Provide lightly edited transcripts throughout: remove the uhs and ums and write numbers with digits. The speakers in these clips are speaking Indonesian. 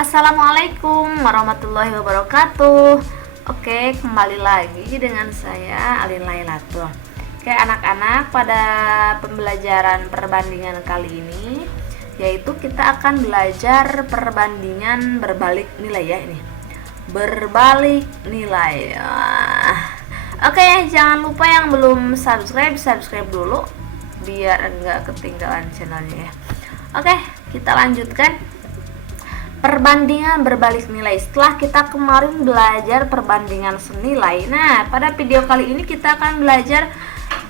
Assalamualaikum warahmatullahi wabarakatuh. Oke, kembali lagi dengan saya Alin Lailatul. Oke anak-anak, pada pembelajaran perbandingan kali ini yaitu kita akan belajar perbandingan berbalik nilai ya ini. Berbalik nilai. Oke, jangan lupa yang belum subscribe dulu biar enggak ketinggalan channelnya ya. Oke, kita lanjutkan. Perbandingan berbalik nilai. Setelah kita kemarin belajar perbandingan senilai, nah pada video kali ini kita akan belajar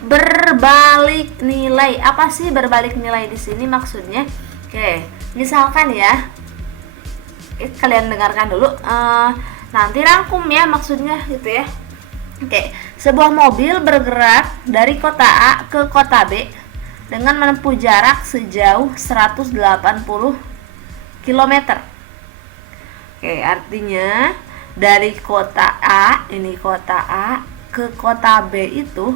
berbalik nilai. Apa sih berbalik nilai di sini maksudnya? Oke, misalkan ya, kalian dengarkan dulu. Nanti rangkum ya maksudnya gitu ya. Oke, sebuah mobil bergerak dari kota A ke kota B dengan menempuh jarak sejauh 180 km. Oke, artinya dari kota A, ini kota A ke kota B itu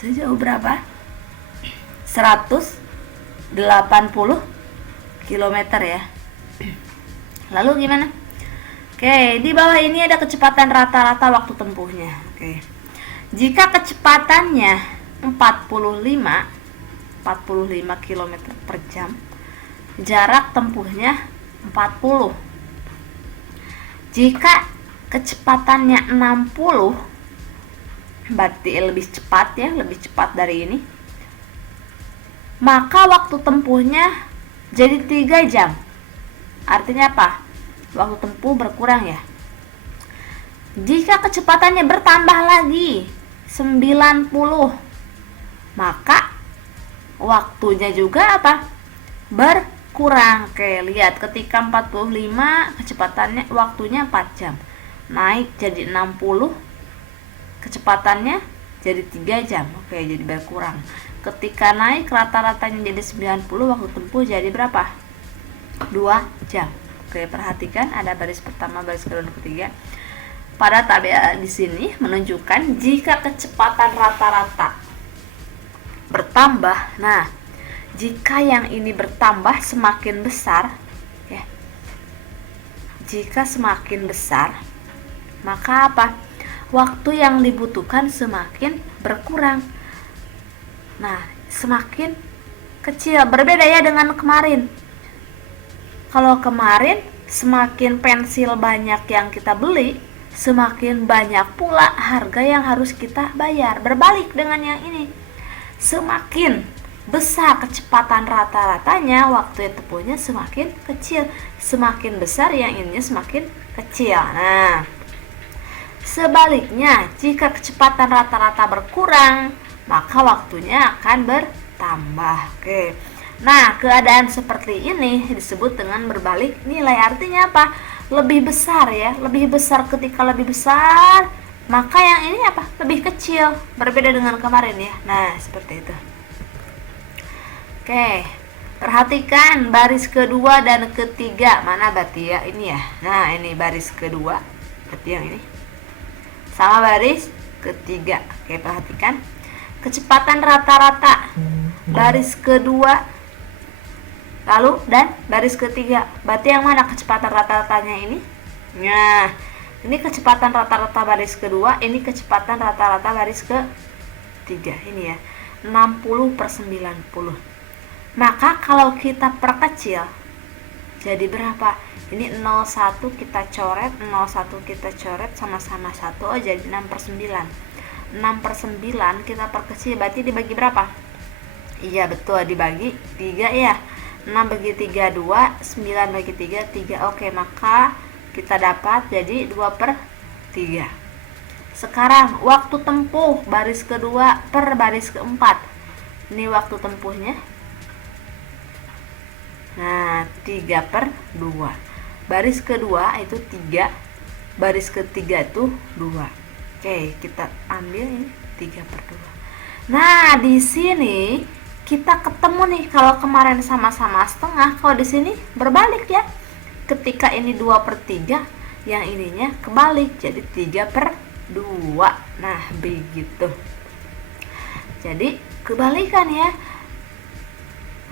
sejauh berapa? 180 km ya. Lalu gimana? Oke, di bawah ini ada kecepatan rata-rata waktu tempuhnya. Oke. Jika kecepatannya 45 km per jam, jarak tempuhnya 40. Jika kecepatannya 60, berarti lebih cepat ya, lebih cepat dari ini, maka waktu tempuhnya jadi 3 jam. Artinya apa? Waktu tempuh berkurang ya. Jika kecepatannya bertambah lagi 90, maka waktunya juga apa? Berkurang. Oke, lihat ketika 45 kecepatannya waktunya 4 jam. Naik jadi 60, kecepatannya jadi 3 jam. Oke, jadi berkurang. Ketika naik rata-ratanya jadi 90, waktu tempuh jadi berapa? 2 jam. Oke, perhatikan ada baris pertama, baris kedua, dan ketiga. Pada tabel di sini menunjukkan jika kecepatan rata-rata bertambah. Nah, jika yang ini bertambah semakin besar ya. Jika semakin besar, maka apa? Waktu yang dibutuhkan semakin berkurang. Nah, semakin kecil. Berbeda ya dengan kemarin. Kalau kemarin semakin pensil banyak yang kita beli, semakin banyak pula harga yang harus kita bayar. Berbalik dengan yang ini. Semakin besar kecepatan rata-ratanya, waktu tempuhnya semakin kecil. Semakin besar yang ininya semakin kecil. Nah, sebaliknya, jika kecepatan rata-rata berkurang, maka waktunya akan bertambah. Oke. Nah, keadaan seperti ini disebut dengan berbalik nilai. Artinya apa? Lebih besar ya. Lebih besar, ketika lebih besar, maka yang ini apa? Lebih kecil. Berbeda dengan kemarin ya. Nah, seperti itu. Oke, perhatikan baris kedua dan ketiga. Mana berarti ya? Ini ya. Nah, ini baris kedua. Berarti yang ini. Sama baris ketiga. Oke, perhatikan. Kecepatan rata-rata. Baris kedua. Lalu, dan baris ketiga. Berarti yang mana kecepatan rata-ratanya ini? Nah, ini kecepatan rata-rata baris kedua. Ini kecepatan rata-rata baris ketiga. Ini ya. 60/90. Maka kalau kita perkecil jadi berapa? Ini 01 kita coret, 01 kita coret sama-sama 1, oh jadi 6/9. 6/9 kita perkecil berarti dibagi berapa? Iya betul, dibagi 3 ya. 6 bagi 3 2, 9 bagi 3 3. Oke, maka kita dapat jadi 2/3. Sekarang waktu tempuh baris kedua per baris keempat. Ini waktu tempuhnya. Nah, 3/2. Baris kedua itu 3, baris ketiga itu 2. Oke, kita ambil ini 3/2. Nah, di sini kita ketemu nih, kalau kemarin sama-sama setengah, kalau di sini berbalik ya. Ketika ini 2/3, yang ininya kebalik jadi 3/2. Nah, begitu. Jadi kebalikan ya.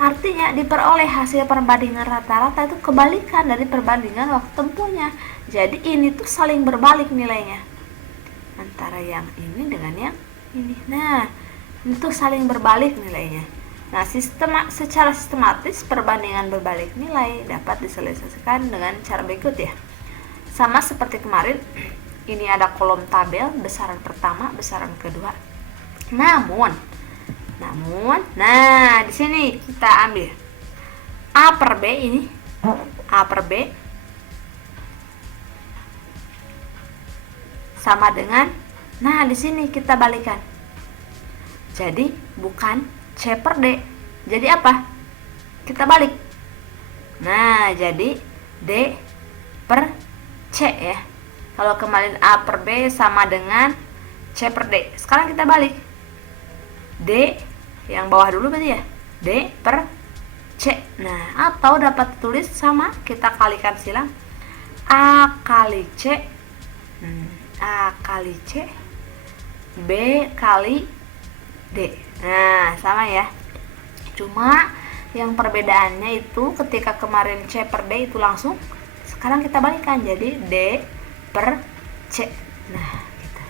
Artinya diperoleh hasil perbandingan rata-rata itu kebalikan dari perbandingan waktu tempuhnya. Jadi ini tuh saling berbalik nilainya antara yang ini dengan yang ini. Nah, itu saling berbalik nilainya. Nah, secara sistematis perbandingan berbalik nilai dapat diselesaikan dengan cara berikut ya. Sama seperti kemarin, ini ada kolom tabel besaran pertama, besaran kedua. Namun, nah di sini kita ambil A per B ini, A per B sama dengan, nah di sini kita balikan. Jadi bukan C per D. Jadi apa? Kita balik. Nah, jadi D per C ya. Kalau kemarin A per B sama dengan C per D. Sekarang kita balik. D yang bawah dulu berarti ya. D per C. Nah, atau dapat tulis sama, kita kalikan silang. A kali C. A kali C. B kali D. Nah, sama ya. Cuma yang perbedaannya itu ketika kemarin C per D itu langsung, sekarang kita balikan jadi D per C. Nah, gitu.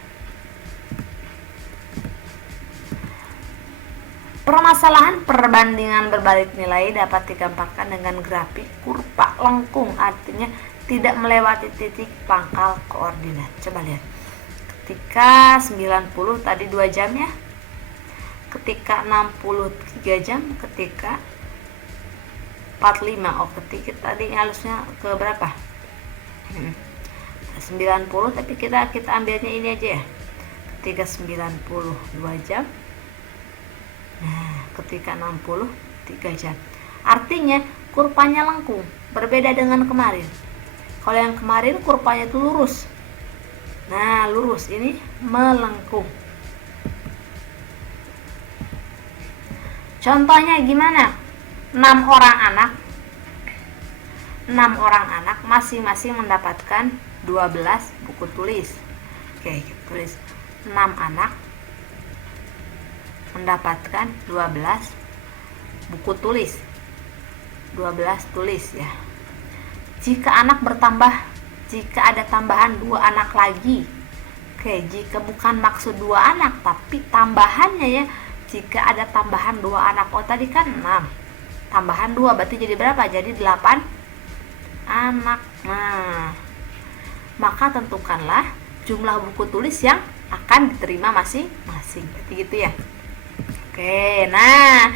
Permasalahan perbandingan berbalik nilai dapat digambarkan dengan grafik kurva lengkung, artinya tidak melewati titik pangkal koordinat. Coba lihat. Ketika 90 tadi 2 jam ya. Ketika 60 3 jam, ketika 45 ketika tadi halusnya ke berapa? 90, tapi kita ambilnya ini aja ya. Ketika 92 jam. Nah, ketika 60 3 jam. Artinya kurvanya lengkung, berbeda dengan kemarin. Kalau yang kemarin kurvanya itu lurus. Nah, lurus, ini melengkung. Contohnya gimana? 6 orang anak masing-masing mendapatkan 12 buku tulis. Oke, kita tulis 6 anak mendapatkan 12 buku tulis. 12 tulis ya. Jika ada tambahan 2 anak lagi. Oke, jika bukan maksud 2 anak tapi tambahannya ya. Jika ada tambahan 2 anak. Oh, tadi kan 6. Tambahan 2 berarti jadi berapa? Jadi 8 anak. Nah, maka tentukanlah jumlah buku tulis yang akan diterima masing-masing. Berarti gitu ya. Oke, nah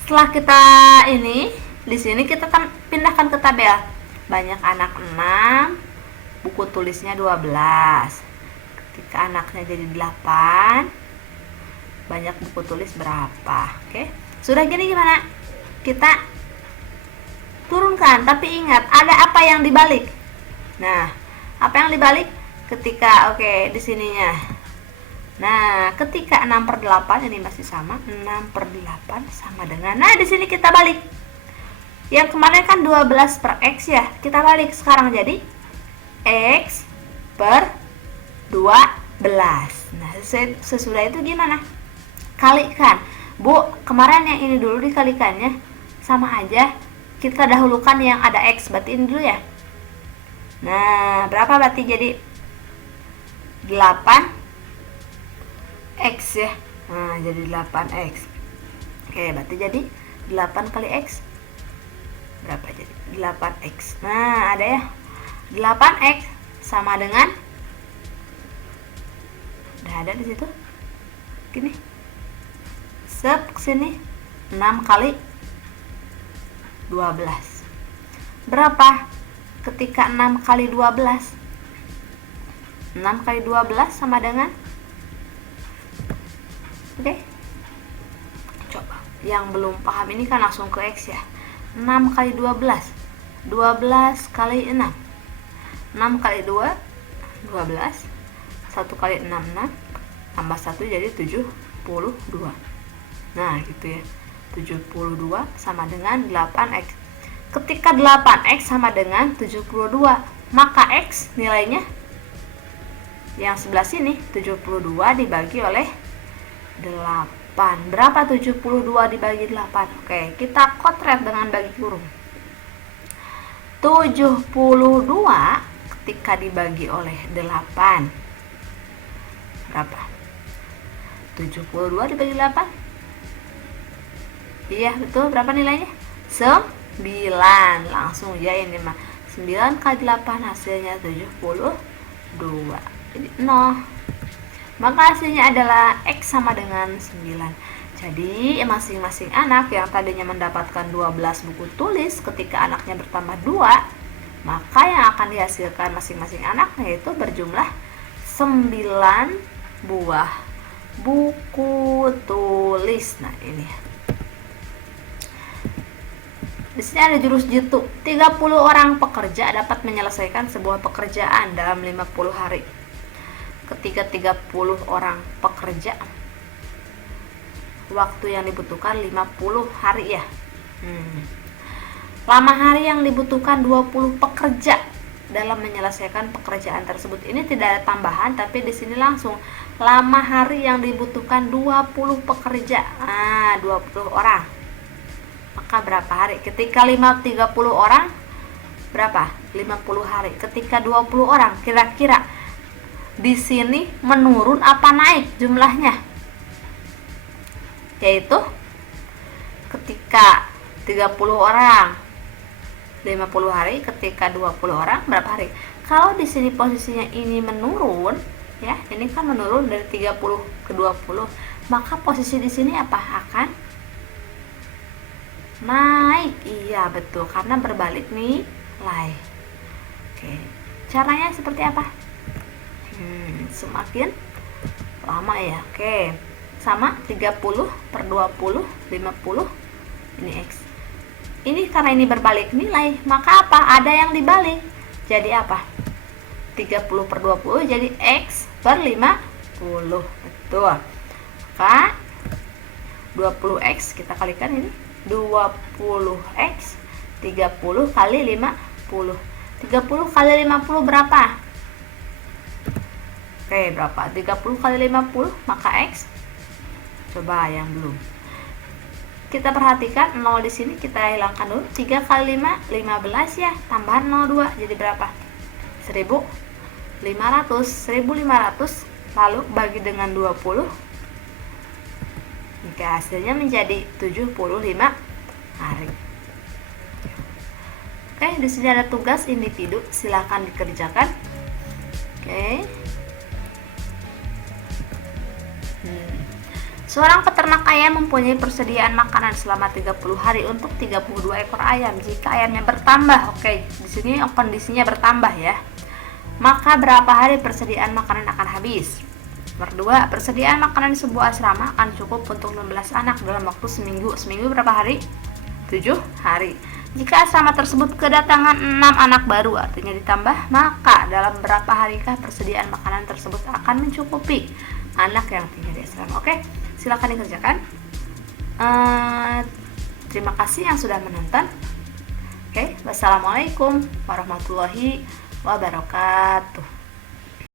setelah kita ini, di sini kita pindahkan ke tabel. Banyak anak 6, buku tulisnya 12. Ketika anaknya jadi 8, banyak buku tulis berapa? Oke, sudah gini gimana? Kita turunkan, tapi ingat ada apa yang dibalik. Nah, apa yang dibalik? Ketika di sininya. Nah, ketika 6 per 8 ini masih sama, 6 per 8 sama dengan, nah di sini kita balik. Yang kemarin kan 12 per X ya, kita balik sekarang jadi X per 12. Nah, sesudah itu gimana? Kalikan. Bu, kemarin yang ini dulu dikalikannya, sama aja. Kita dahulukan yang ada X, berarti ini dulu ya. Nah, berapa berarti jadi 8 X ya. Nah, jadi 8X. Oke, berarti jadi 8 kali X berapa jadi? 8X. Nah, ada ya. 8X sama dengan, udah ada di situ. Gini. Sep kesini 6 kali 12. Berapa? Ketika 6 kali 12. 6 kali 12 sama dengan, oke. Coba. Yang belum paham ini kan langsung ke X ya. 6 kali 12. 12 kali 6. 6 kali 2, 12. 1 kali 6, 6. Tambah 1 jadi 72. Nah, gitu ya. 72 sama dengan 8X. Ketika 8X sama dengan 72, maka X nilainya yang sebelah sini 72 dibagi oleh 8. Berapa 72 dibagi 8? Oke, kita kotret dengan bagi kurung. 72 ketika dibagi oleh 8 berapa? 72 dibagi 8? Iya, betul. Berapa nilainya? 9. Langsung ya ini mah. 9 kali 8 hasilnya 72. Jadi 0. Maka hasilnya adalah X sama dengan 9. Jadi masing-masing anak yang tadinya mendapatkan 12 buku tulis ketika anaknya bertambah 2, maka yang akan dihasilkan masing-masing anak yaitu berjumlah 9 buah buku tulis. Nah, ini. Di sini ada jurus jitu. 30 orang pekerja dapat menyelesaikan sebuah pekerjaan dalam 50 hari. Ketika 30 orang pekerja, waktu yang dibutuhkan 50 hari ya. Lama hari yang dibutuhkan 20 pekerja dalam menyelesaikan pekerjaan tersebut. Ini tidak ada tambahan, tapi di sini langsung lama hari yang dibutuhkan 20 pekerja. 20 orang. Maka berapa hari? Ketika 30 orang berapa? 50 hari. Ketika 20 orang, kira-kira di sini menurun apa naik jumlahnya? Yaitu ketika 30 orang 50 hari, ketika 20 orang berapa hari? Kalau di sini posisinya ini menurun, ya, ini kan menurun dari 30 ke 20, maka posisi di sini apa? Akan naik. Iya, betul, karena berbalik nilai. Oke. Caranya seperti apa? Semakin lama ya. Oke. Sama 30 per 20, 50. Ini X. Ini karena ini berbalik nilai, maka apa? Ada yang dibalik. Jadi apa? 30 per 20 jadi X per 50. Betul. Maka 20X kita kalikan ini. 20X 30 kali 50. 30 kali 50 berapa? Oke, berapa? 30 kali 50, maka X. Coba yang belum. Kita perhatikan 0 di sini kita hilangkan dulu. 3 kali 5, 15 ya. Tambahan 02 jadi berapa? 1500. 1500 lalu bagi dengan 20. Jika hasilnya menjadi 75 hari. Oke, di sini ada tugas individu, silakan dikerjakan. Oke. Seorang peternak ayam mempunyai persediaan makanan selama 30 hari untuk 32 ekor ayam. Jika ayamnya bertambah, oke, di sini kondisinya bertambah ya. Maka berapa hari persediaan makanan akan habis? Nomor 2, persediaan makanan di sebuah asrama akan cukup untuk 16 anak dalam waktu seminggu. Seminggu berapa hari? 7 hari. Jika asrama tersebut kedatangan 6 anak baru, artinya ditambah, maka dalam berapa harikah persediaan makanan tersebut akan mencukupi anak yang tinggal di asrama? Oke, silakan dikerjakan. Terima kasih yang sudah menonton. Oke, wassalamualaikum warahmatullahi wabarakatuh.